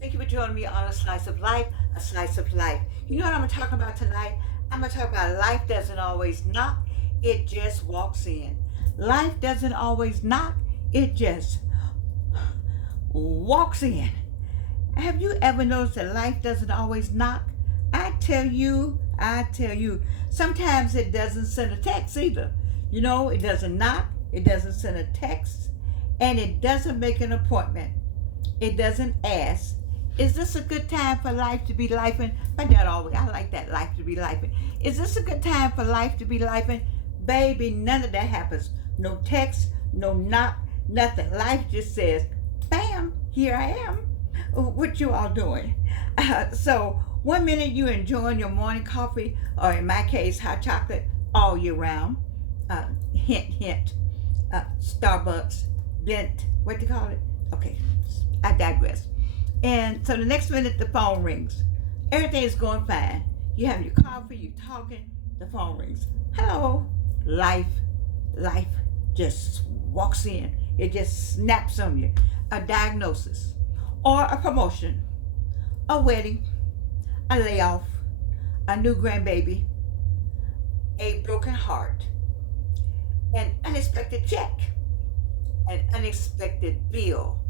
Thank you for joining me on A Slice of Life, A Slice of Life. You know what I'm going to talk about tonight? I'm going to talk about life doesn't always knock, it just walks in. Life doesn't always knock, it just walks in. Have you ever noticed that life doesn't always knock? I tell you, sometimes it doesn't send a text either. You know, it doesn't knock, it doesn't send a text, and it doesn't make an appointment. It doesn't ask, is this a good time for life to be lifing? My dad always, I like that, life to be lifing. Is this a good time for life to be lifing? Baby, none of that happens. No text, no knock, nothing. Life just says, bam, here I am. What you all doing? So one minute you enjoying your morning coffee, or in my case, hot chocolate all year round. Hint, hint. Starbucks, Bent, what do you call it? Okay, I digress. And so the next minute the phone rings. Everything is going fine. You have your coffee, you talking, the phone rings. Hello. Life just walks in. It just snaps on you. A diagnosis or a promotion, a wedding, a layoff, a new grandbaby, a broken heart, an unexpected check, an unexpected bill.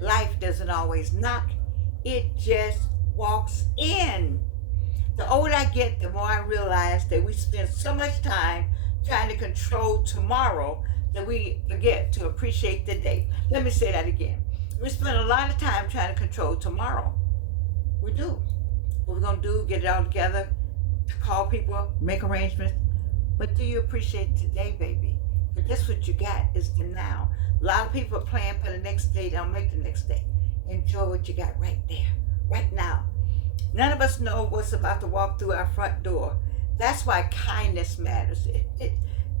Life doesn't always knock, it just walks in. The older I get, the more I realize that we spend so much time trying to control tomorrow that we forget to appreciate the day. Let me say that again. We spend a lot of time trying to control tomorrow. We do. What we're going to do, get it all together, call people, make arrangements. But do you appreciate today, baby? Because that's what you got is the now. A lot of people are planning for the next day. They don't make the next day. Enjoy what you got right there, right now. None of us know what's about to walk through our front door. That's why kindness matters. I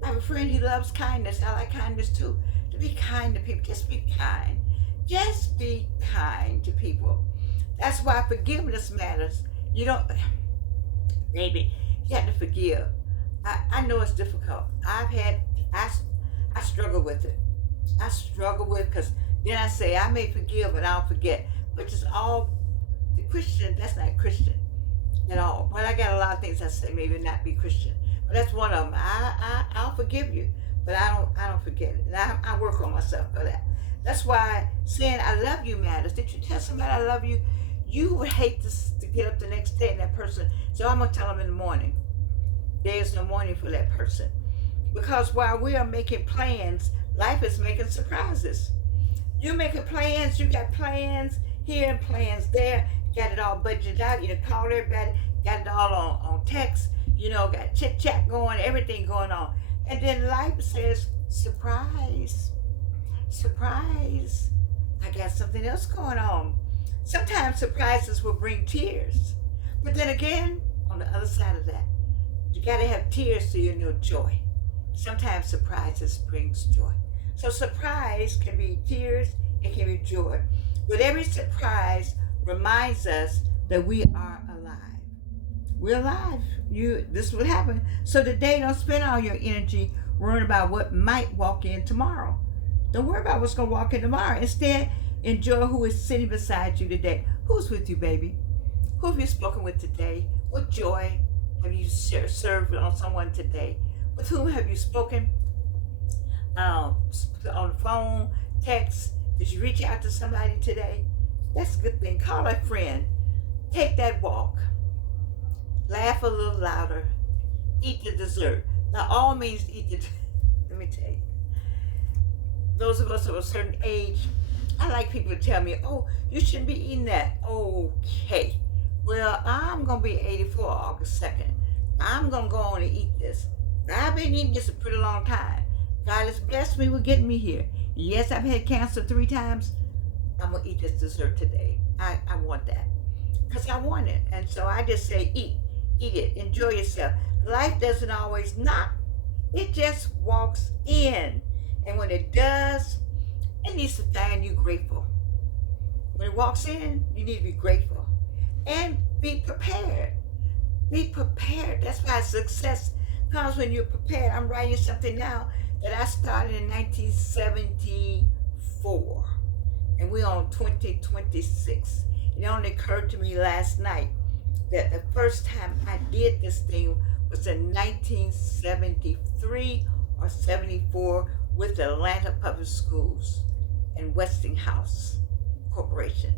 have a friend, he loves kindness. I like kindness too. To be kind to people. Just be kind. Just be kind to people. That's why forgiveness matters. You don't, baby, you have to forgive. I know it's difficult. I struggle with it. I struggle with because then I say I may forgive but I'll forget, which is all the Christian. That's not Christian at all. But I got a lot of things I say maybe not be Christian, but that's one of them. I'll forgive you, but I don't forget it. And I work on myself for that. That's why saying I love you matters. Did you tell somebody I love you? You would hate to get up the next day and that person. So I'm gonna tell them in the morning. There's no morning for that person. Because while we are making plans, life is making surprises. You making plans, you got plans here and plans there, got it all budgeted out, you done called everybody, got it all on text, got chit chat going, everything going on. And then life says, surprise, surprise, I got something else going on. Sometimes surprises will bring tears. But then again, on the other side of that, you gotta have tears so you know joy. Sometimes surprises brings joy. So surprise can be tears, it can be joy. But every surprise reminds us that we are alive. We're alive. This is what happened. So today, don't spend all your energy worrying about what might walk in tomorrow. Don't worry about what's gonna walk in tomorrow. Instead, enjoy who is sitting beside you today. Who's with you, baby? Who have you spoken with today? What joy have you served on someone today? With whom have you spoken? On the phone, text? Did you reach out to somebody today? That's a good thing. Call a friend. Take that walk. Laugh a little louder. Eat the dessert. Now, all means eat the. Let me tell you. Those of us of a certain age, I like people to tell me, "Oh, you shouldn't be eating that." Okay. Well, I'm gonna be 84 August 2nd. I'm gonna go on and eat this. I've been eating this a pretty long time. God has blessed me with getting me here. Yes, I've had cancer 3 times. I'm going to eat this dessert today. I want that. Because I want it. And so I just say, eat. Eat it. Enjoy yourself. Life doesn't always knock. It just walks in. And when it does, it needs to find you grateful. When it walks in, you need to be grateful. And be prepared. Be prepared. That's why success comes when you're prepared. I'm writing something now that I started in 1974. And we're on 2026. It only occurred to me last night that the first time I did this thing was in 1973 or 74 with the Atlanta Public Schools and Westinghouse Corporation.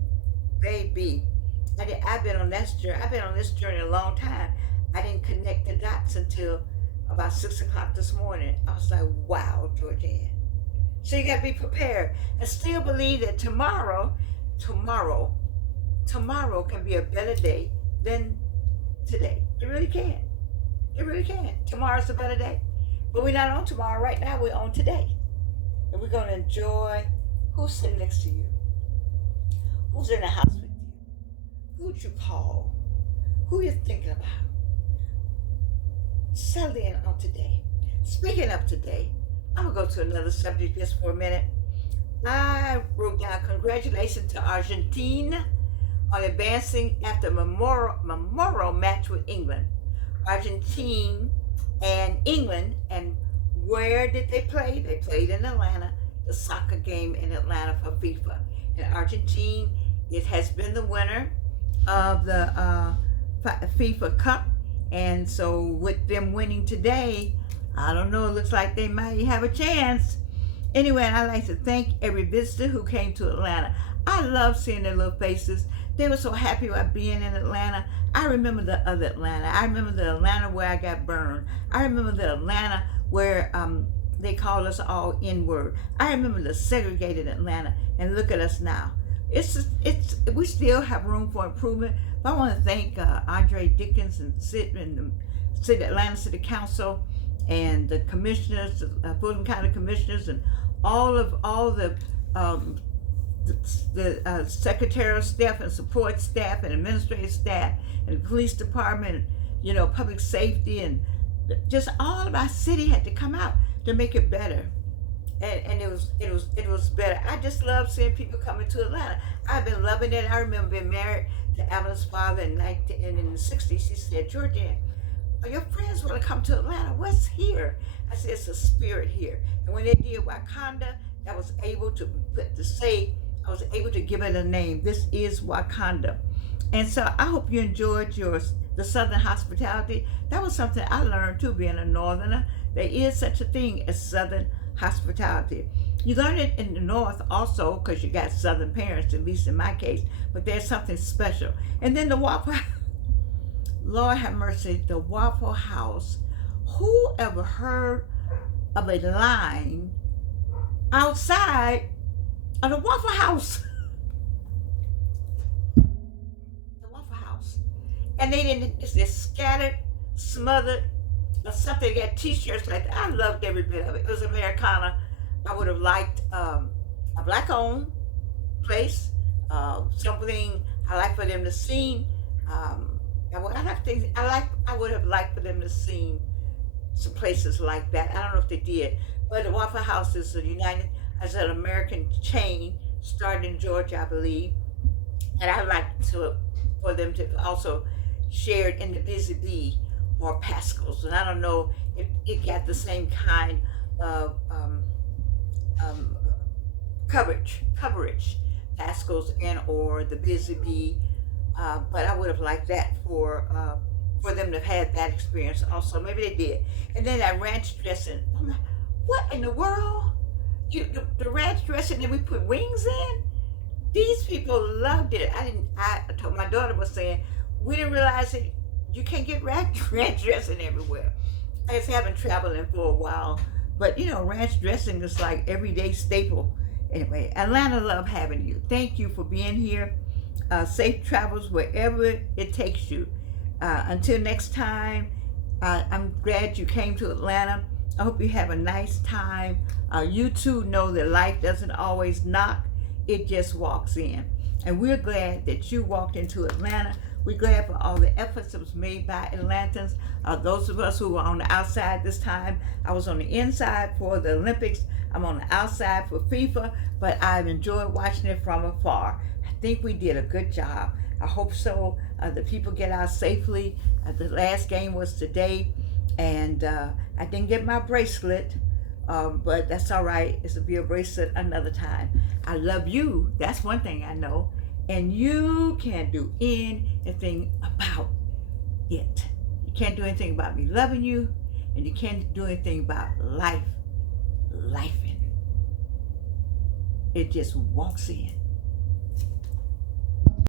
Baby, I've been on this journey. I've been on this journey a long time. I didn't connect the dots until about 6 o'clock this morning. I was like, wow, Georgianne. So you got to be prepared and still believe that tomorrow can be a better day than today. It really can. It really can. Tomorrow's a better day. But we're not on tomorrow. Right now, we're on today. And we're going to enjoy who's sitting next to you, who's in the house with you, who'd you call, who you're thinking about. Settle in on today. Speaking of today, I'm going to go to another subject just for a minute. I wrote down congratulations to Argentina on advancing after a memorial match with England. Argentina and England, and where did they play? They played in Atlanta, the soccer game in Atlanta for FIFA. And Argentina, it has been the winner of the FIFA Cup. And so with them winning today, I don't know, it looks like they might have a chance. Anyway, I'd like to thank every visitor who came to Atlanta. I love seeing their little faces. They were so happy about being in Atlanta. I remember the other Atlanta. I remember the Atlanta where I got burned. I remember the Atlanta where they called us all N-word. I remember the segregated Atlanta. And look at us now. We still have room for improvement. But I want to thank Andre Dickens and the Atlanta City Council and the commissioners, Fulton County commissioners, and all the secretarial staff and support staff and administrative staff and police department, public safety, and just all of our city had to come out to make it better. And it was better. I just love seeing people coming to Atlanta. I've been loving it. I remember being married to Evelyn's father in the 60s. She said, Georgianne, your friends want to come to Atlanta. What's here? I said, it's a spirit here. And when they did Wakanda, I was able to give it a name. This is Wakanda. And so I hope you enjoyed the Southern hospitality. That was something I learned too, being a Northerner. There is such a thing as Southern hospitality. You learn it in the North also because you got Southern parents, at least in my case, but there's something special. And then the Waffle House. Lord have mercy, the Waffle House. Who ever heard of a line outside of the Waffle House? The Waffle House. And they're scattered, smothered, or something. They got t-shirts like that. I loved every bit of it. It was Americana. I would have liked a black-owned place, something I like for them to see. I would have liked for them to see some places like that. I don't know if they did, but the Waffle House is an American chain, started in Georgia, I believe, and I'd like for them to also share it in the Busy Bee or Pascal's, and I don't know if it got the same kind of coverage, Pascal's and or the Busy Bee. But I would have liked that for them to have had that experience also. Maybe they did. And then that ranch dressing. I'm like, what in the world? The ranch dressing that we put wings in? These people loved it. My daughter was saying, we didn't realize that you can't get ranch dressing everywhere. I just haven't traveled in for a while. But ranch dressing is like everyday staple. Anyway, Atlanta love having you. Thank you for being here. Safe travels wherever it takes you. Until next time, I'm glad you came to Atlanta. I hope you have a nice time. You too know that life doesn't always knock, it just walks in. And we're glad that you walked into Atlanta. We're glad for all the efforts that was made by Atlantans. Those of us who were on the outside this time, I was on the inside for the Olympics. I'm on the outside for FIFA, but I've enjoyed watching it from afar. I think we did a good job. I hope so. The people get out safely. The last game was today, and I didn't get my bracelet But that's all right. It's a be a bracelet another time. I love you. That's one thing I know. And you can't do anything about it. You can't do anything about me loving you, and you can't do anything about lifing. It just walks in.